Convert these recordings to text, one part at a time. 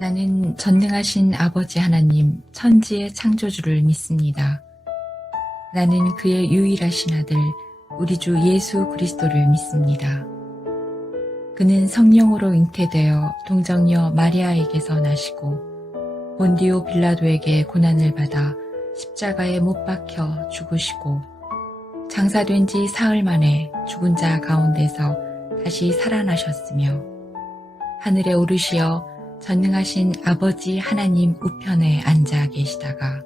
나는 전능하신 아버지 하나님, 천지의 창조주를 믿습니다. 나는 그의 유일하신 아들, 우리 주 예수 그리스도를 믿습니다. 그는 성령으로 잉태되어 동정녀 마리아에게서 나시고 본디오 빌라도에게 고난을 받아 십자가에 못 박혀 죽으시고 장사된 지 사흘 만에 죽은 자 가운데서 다시 살아나셨으며 하늘에 오르시어 전능하신 아버지 하나님 우편에 앉아 계시다가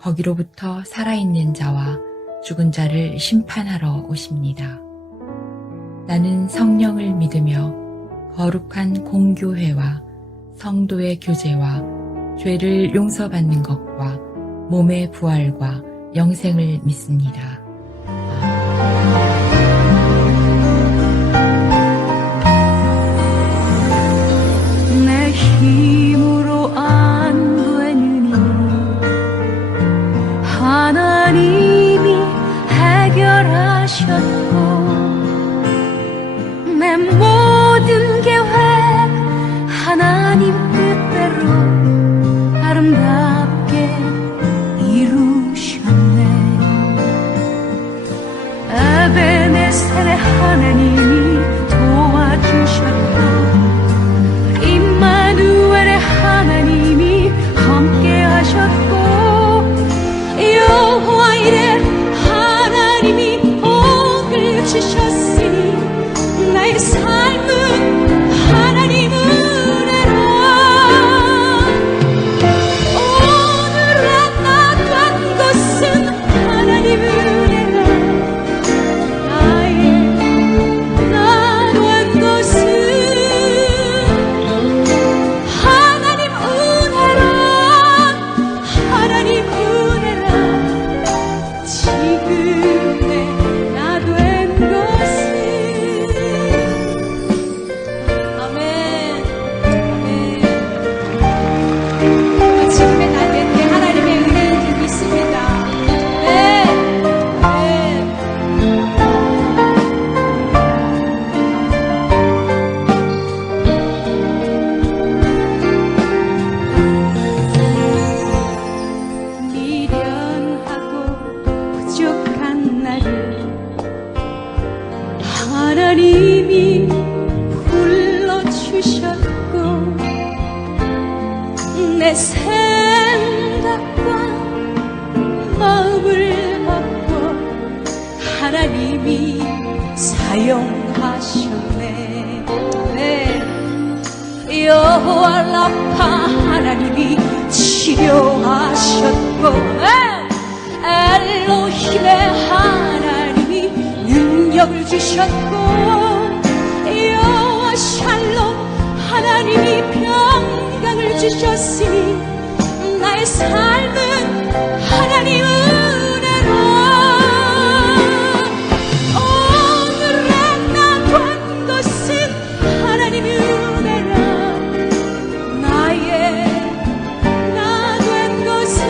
거기로부터 살아있는 자와 죽은 자를 심판하러 오십니다. 나는 성령을 믿으며 거룩한 공교회와 성도의 교제와 죄를 용서받는 것과 몸의 부활과 영생을 믿습니다. 내 힘으로 안 되느니 하나님이 해결하셨고 내 모든 계획 하나님 뜻대로 아름답게 이루셨네. 에베네셀의 하나님이 도와주셨고 임마누엘의 하나님이 함께 하셨고 여호와 이레 하나님이 복을 주셨으니 나의 삶은 하나님 은혜라. 오늘의 나 된 것은 하나님 은혜라. 나의 나 된 것은 하나님 은혜라. 하나님 은혜라. 지금의 나 된 것은 아멘. 지금의 나 된 게 하나님의 은혜인 줄 믿습니다. 네. 미련하고 부족한 나를 하나님이 불러주셨고 내 생각과 마음을 바꿔 하나님이 사용하셨네. 네. 여호와 라파 하나님이 치료하셨고 엘로힘의 하나님이 능력을 주셨고 여호와 샬롬 하나님이 평강을 주셨으니 나의 삶은 하나님 은혜라. 오늘의 나 된 것은 하나님 은혜라. 나의 나 된 것은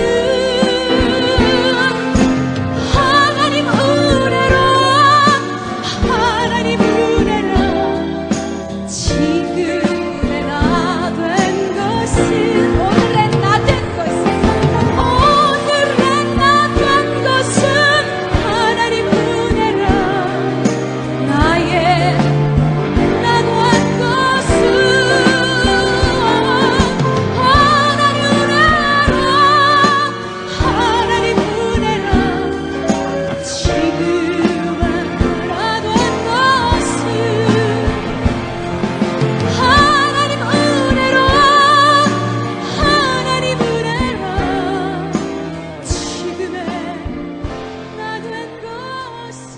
하나님 은혜라. 하나님 은혜라. 지금의 나 된 것은 오늘의 나 된 것은 오늘의 나 된 것은 하나님 은혜라. 나의 나 된 것은 하나님 은혜라. 하나님 은혜라. 지금의 나 된 것은 하나님 은혜라. 하나님 은혜라. 지금의 나 된 것은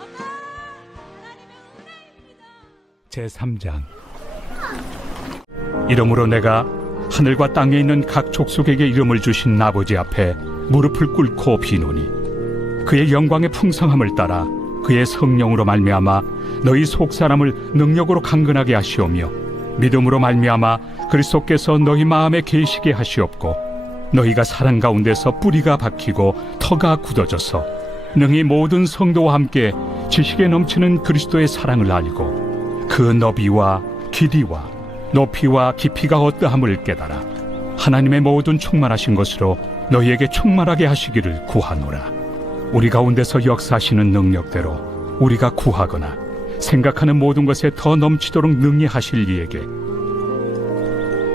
아멘. 하나님의 은혜입니다. 제3장. 이러므로 내가 하늘과 땅에 있는 각 족속에게 이름을 주신 아버지 앞에 무릎을 꿇고 비노니 그의 영광의 풍성함을 따라 그의 성령으로 말미암아 너희 속사람을 능력으로 강건하게 하시오며 믿음으로 말미암아 그리스도께서 너희 마음에 계시게 하시옵고 너희가 사랑 가운데서 뿌리가 박히고 터가 굳어져서 능히 모든 성도와 함께 지식에 넘치는 그리스도의 사랑을 알고 그 너비와 길이와 높이와 깊이가 어떠함을 깨달아 하나님의 모든 충만하신 것으로 너희에게 충만하게 하시기를 구하노라. 우리 가운데서 역사하시는 능력대로 우리가 구하거나 생각하는 모든 것에 더 넘치도록 능히 하실 이에게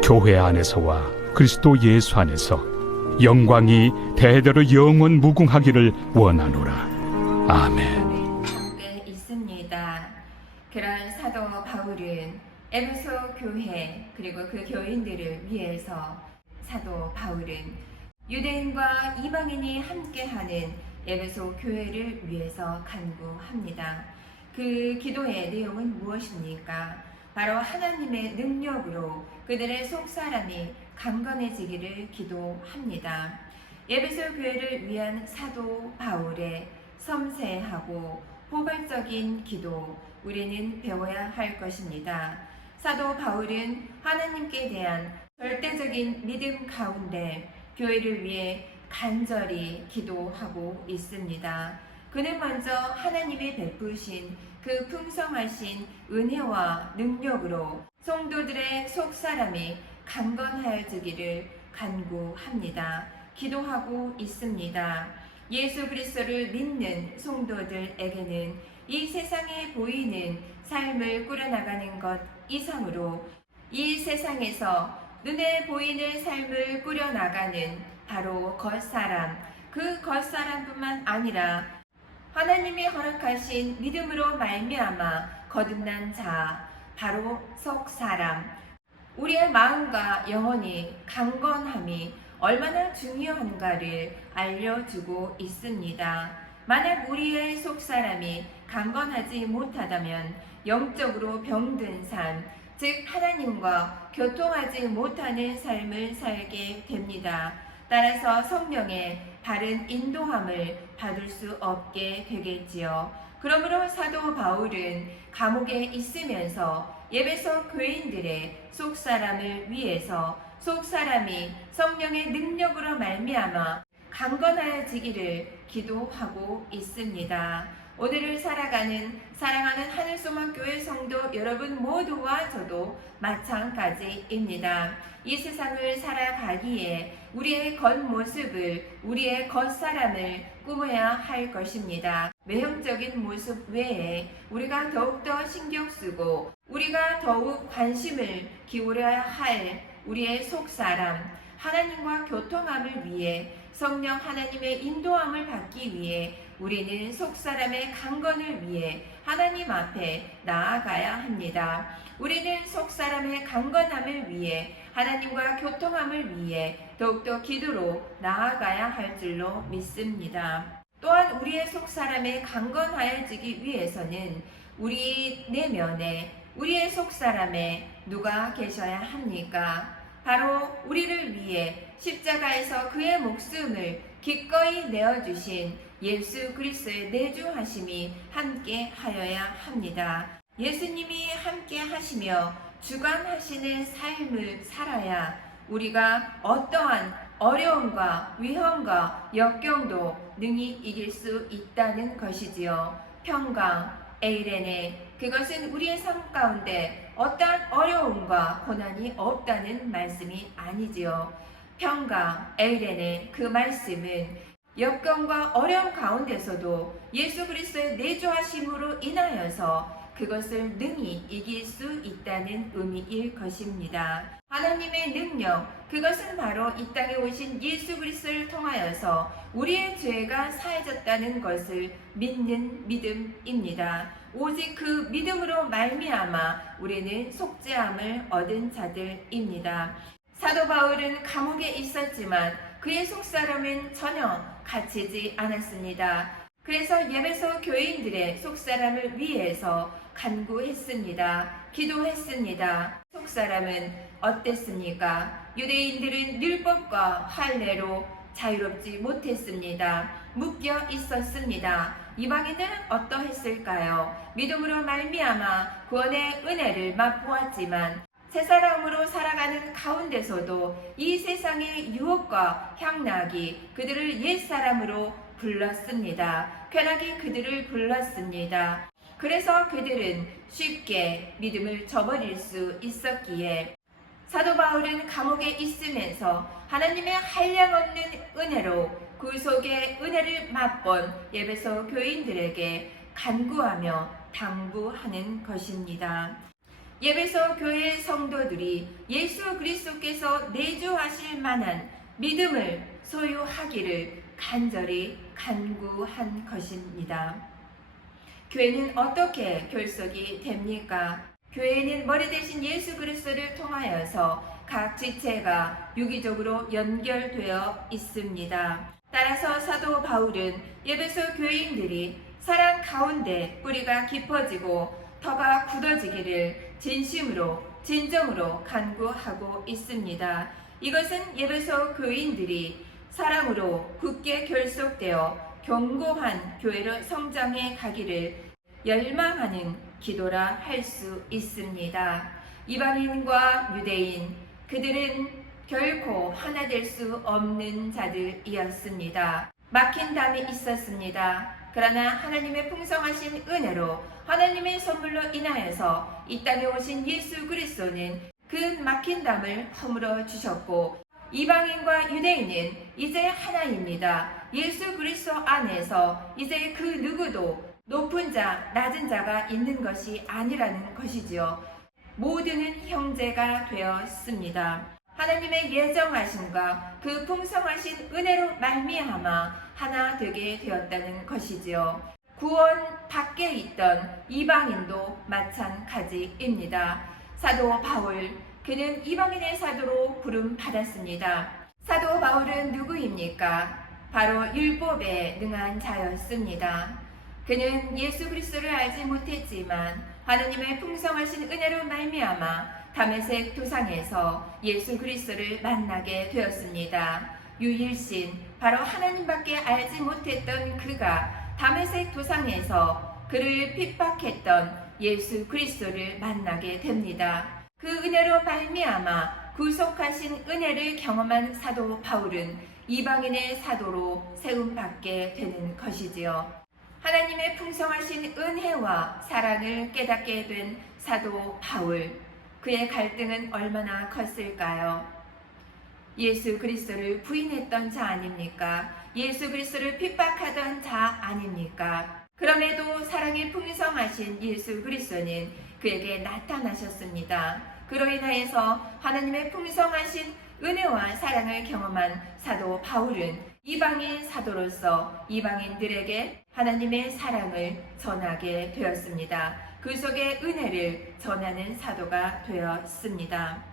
교회 안에서와 그리스도 예수 안에서 영광이 대대로 영원 무궁하기를 원하노라. 아멘. 네, 있습니다. 그런 사도 바울은 에베소 교회 그리고 그 교인들을 위해서 사도 바울은 유대인과 이방인이 함께하는 에베소 교회를 위해서 간구합니다. 그 기도의 내용은 무엇입니까? 바로 하나님의 능력으로 그들의 속사람이 강건해지기를 기도합니다. 에베소 교회를 위한 사도 바울의 섬세하고 포괄적인 기도, 우리는 배워야 할 것입니다. 사도 바울은 하나님께 대한 절대적인 믿음 가운데 교회를 위해 간절히 기도하고 있습니다. 그는 먼저 하나님이 베푸신 그 풍성하신 은혜와 능력으로 성도들의 속사람이 강건하여지기를 간구합니다. 기도하고 있습니다. 예수 그리스도를 믿는 성도들에게는 이 세상에 보이는 삶을 꾸려나가는 것 이상으로 이 세상에서 눈에 보이는 삶을 꾸려나가는 바로 겉사람, 그 겉사람뿐만 아니라 하나님이 허락하신 믿음으로 말미암아 거듭난 자, 바로 속사람, 우리의 마음과 영혼이 강건함이 얼마나 중요한가를 알려주고 있습니다. 만약 우리의 속사람이 강건하지 못하다면 영적으로 병든 삶, 즉 하나님과 교통하지 못하는 삶을 살게 됩니다. 따라서 성령의 바른 인도함을 받을 수 없게 되겠지요. 그러므로 사도 바울은 감옥에 있으면서 에베소 교인들의 속사람을 위해서 속사람이 성령의 능력으로 말미암아 강건하여지기를 기도하고 있습니다. 오늘을 살아가는 사랑하는 하늘소망교회 성도 여러분 모두와 저도 마찬가지입니다. 이 세상을 살아가기에 우리의 겉모습을, 우리의 겉사람을 꾸며야 할 것입니다. 외형적인 모습 외에 우리가 더욱더 신경 쓰고 우리가 더욱 관심을 기울여야 할 우리의 속사람, 하나님과 교통함을 위해 성령 하나님의 인도함을 받기 위해 우리는 속사람의 강건을 위해 하나님 앞에 나아가야 합니다. 우리는 속사람의 강건함을 위해 하나님과 교통함을 위해 더욱더 기도로 나아가야 할 줄로 믿습니다. 또한 우리의 속사람의 강건하여지기 위해서는 우리 내면에 우리의 속사람에 누가 계셔야 합니까? 바로 우리를 위해 십자가에서 그의 목숨을 기꺼이 내어주신 예수 그리스도의 내주하심이 함께 하여야 합니다. 예수님이 함께 하시며 주관하시는 삶을 살아야 우리가 어떠한 어려움과 위험과 역경도 능히 이길 수 있다는 것이지요. 평강, 에이레네, 그것은 우리의 삶 가운데 어떠한 어려움과 고난이 없다는 말씀이 아니지요. 평강, 에이레네, 그 말씀은 역경과 어려움 가운데서도 예수 그리스도의 내주하심으로 인하여서 그것을 능히 이길 수 있다는 의미일 것입니다. 하나님의 능력, 그것은 바로 이 땅에 오신 예수 그리스도를 통하여서 우리의 죄가 사해졌다는 것을 믿는 믿음입니다. 오직 그 믿음으로 말미암아 우리는 속죄함을 얻은 자들입니다. 사도 바울은 감옥에 있었지만 그의 속사람은 전혀 갇히지 않았습니다. 그래서 에베소 교인들의 속사람을 위해서 간구했습니다. 기도했습니다. 속사람은 어땠습니까? 유대인들은 율법과 할례로 자유롭지 못했습니다. 묶여 있었습니다. 이방인은 어떠했을까요? 믿음으로 말미암아 구원의 은혜를 맛보았지만 새 사람으로 살아가는 가운데서도 이 세상의 유혹과 향락이 그들을 옛사람으로 불렀습니다. 쾌락이 그들을 불렀습니다. 그래서 그들은 쉽게 믿음을 저버릴 수 있었기에 사도 바울은 감옥에 있으면서 하나님의 한량없는 은혜로 구속의 은혜를 맛본 에베소 교인들에게 간구하며 당부하는 것입니다. 에베소 교회 성도들이 예수 그리스도께서 내주하실 만한 믿음을 소유하기를 간절히 간구한 것입니다. 교회는 어떻게 결속이 됩니까? 교회는 머리 대신 예수 그리스도를 통하여서 각 지체가 유기적으로 연결되어 있습니다. 따라서 사도 바울은 에베소 교인들이 사랑 가운데 뿌리가 깊어지고 터가 굳어지기를 진심으로 진정으로 간구하고 있습니다. 이것은 에베소 교인들이 사랑으로 굳게 결속되어 견고한 교회로 성장해 가기를 열망하는 기도라 할 수 있습니다. 이방인과 유대인, 그들은 결코 하나 될 수 없는 자들이었습니다. 막힌 담이 있었습니다. 그러나 하나님의 풍성하신 은혜로 하나님의 선물로 인하여서 이 땅에 오신 예수 그리스도는 그 막힌 담을 허물어 주셨고 이방인과 유대인은 이제 하나입니다. 예수 그리스도 안에서 이제 그 누구도 높은 자, 낮은 자가 있는 것이 아니라는 것이지요. 모두는 형제가 되었습니다. 하나님의 예정하심과 그 풍성하신 은혜로 말미암아 하나 되게 되었다는 것이지요. 구원 밖에 있던 이방인도 마찬가지입니다. 사도 바울, 그는 이방인의 사도로 부름 받았습니다. 사도 바울은 누구입니까? 바로 율법에 능한 자였습니다. 그는 예수 그리스도를 알지 못했지만 하나님의 풍성하신 은혜로 말미암아 다메섹 도상에서 예수 그리스도를 만나게 되었습니다. 유일신, 바로 하나님밖에 알지 못했던 그가 다메섹 도상에서 그를 핍박했던 예수 그리스도를 만나게 됩니다. 그 은혜로 말미암아 구속하신 은혜를 경험한 사도 바울은 이방인의 사도로 세움받게 되는 것이지요. 하나님의 풍성하신 은혜와 사랑을 깨닫게 된 사도 바울, 그의 갈등은 얼마나 컸을까요? 예수 그리스도를 부인했던 자 아닙니까? 예수 그리스도를 핍박하던 자 아닙니까? 그럼에도 사랑이 풍성하신 예수 그리스도는 그에게 나타나셨습니다. 그로 인하여서 하나님의 풍성하신 은혜와 사랑을 경험한 사도 바울은 이방인 사도로서 이방인들에게 하나님의 사랑을 전하게 되었습니다. 그 속에 은혜를 전하는 사도가 되었습니다.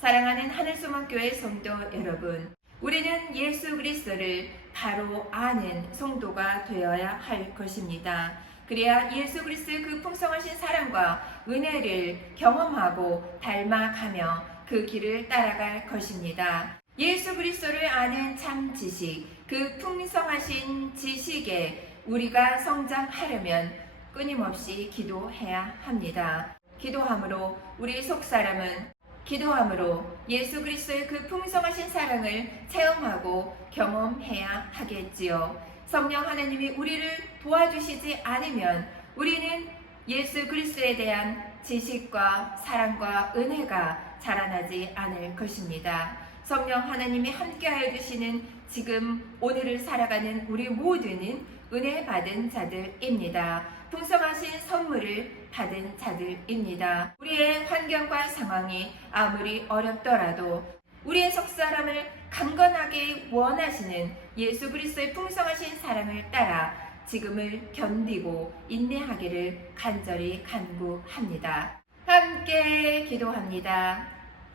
사랑하는 하늘소망교회 성도 여러분, 우리는 예수 그리스도를 바로 아는 성도가 되어야 할 것입니다. 그래야 예수 그리스도의 그 풍성하신 사랑과 은혜를 경험하고 닮아가며 그 길을 따라갈 것입니다. 예수 그리스도를 아는 참 지식, 그 풍성하신 지식에 우리가 성장하려면 끊임없이 기도해야 합니다. 기도함으로 우리 속사람은 기도함으로 예수 그리스도의 그 풍성하신 사랑을 체험하고 경험해야 하겠지요. 성령 하나님이 우리를 도와주시지 않으면 우리는 예수 그리스도에 대한 지식과 사랑과 은혜가 자라나지 않을 것입니다. 성령 하나님이 함께하여 주시는 지금 오늘을 살아가는 우리 모두는 은혜 받은 자들입니다. 풍성하신 선물을 받은 자들입니다. 우리의 환경과 상황이 아무리 어렵더라도 우리의 속사람을 강건하게 원하시는 예수 그리스도의 풍성하신 사랑을 따라 지금을 견디고 인내하기를 간절히 간구합니다. 함께 기도합니다.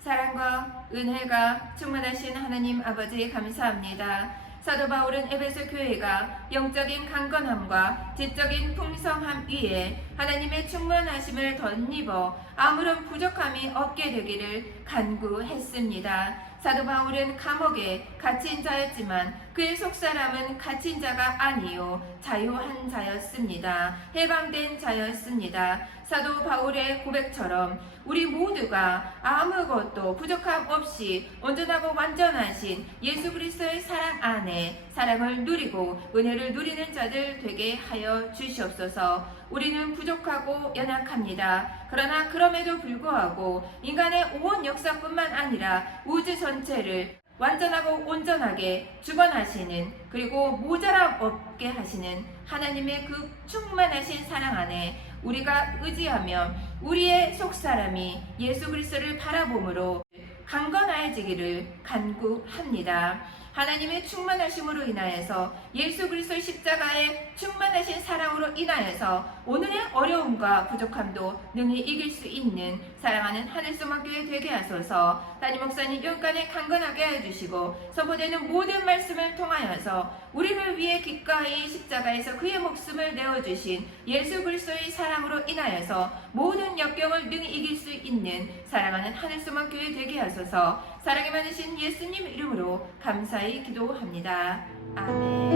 사랑과 은혜가 충만하신 하나님 아버지 감사합니다. 사도 바울은 에베소 교회가 영적인 강건함과 지적인 풍성함 위에 하나님의 충만하심을 덧입어 아무런 부족함이 없게 되기를 간구했습니다. 사도 바울은 감옥에 갇힌 자였지만 그의 속사람은 갇힌 자가 아니요 자유한 자였습니다. 해방된 자였습니다. 사도 바울의 고백처럼 우리 모두가 아무것도 부족함 없이 온전하고 완전하신 예수 그리스도의 사랑 안에 사랑을 누리고 은혜를 누리는 자들 되게 하여 주시옵소서. 우리는 부족하고 연약합니다. 그러나 그럼에도 불구하고 인간의 온 역사뿐만 아니라 우주 전체를 완전하고 온전하게 주관하시는, 그리고 모자람 없게 하시는 하나님의 그 충만하신 사랑 안에 우리가 의지하며 우리의 속사람이 예수 그리스도를 바라봄으로 강건해지기를 간구합니다. 하나님의 충만하심으로 인하여서 예수 그리스도의 십자가의 충만하신 사랑으로 인하여서 오늘의 어려움과 부족함도 능히 이길 수 있는 사랑하는 하늘소망교회 되게 하소서. 담임 목사님 용간에 강건하게 해주시고 선포되는 모든 말씀을 통하여서 우리를 위해 기꺼이 십자가에서 그의 목숨을 내어주신 예수 그리스도의 사랑으로 인하여서 모든 역경을 능히 이길 수 있는 사랑하는 하늘소망교회 되게 하소서. 사랑이 많으신 예수님 이름으로 감사히 기도합니다. 아멘.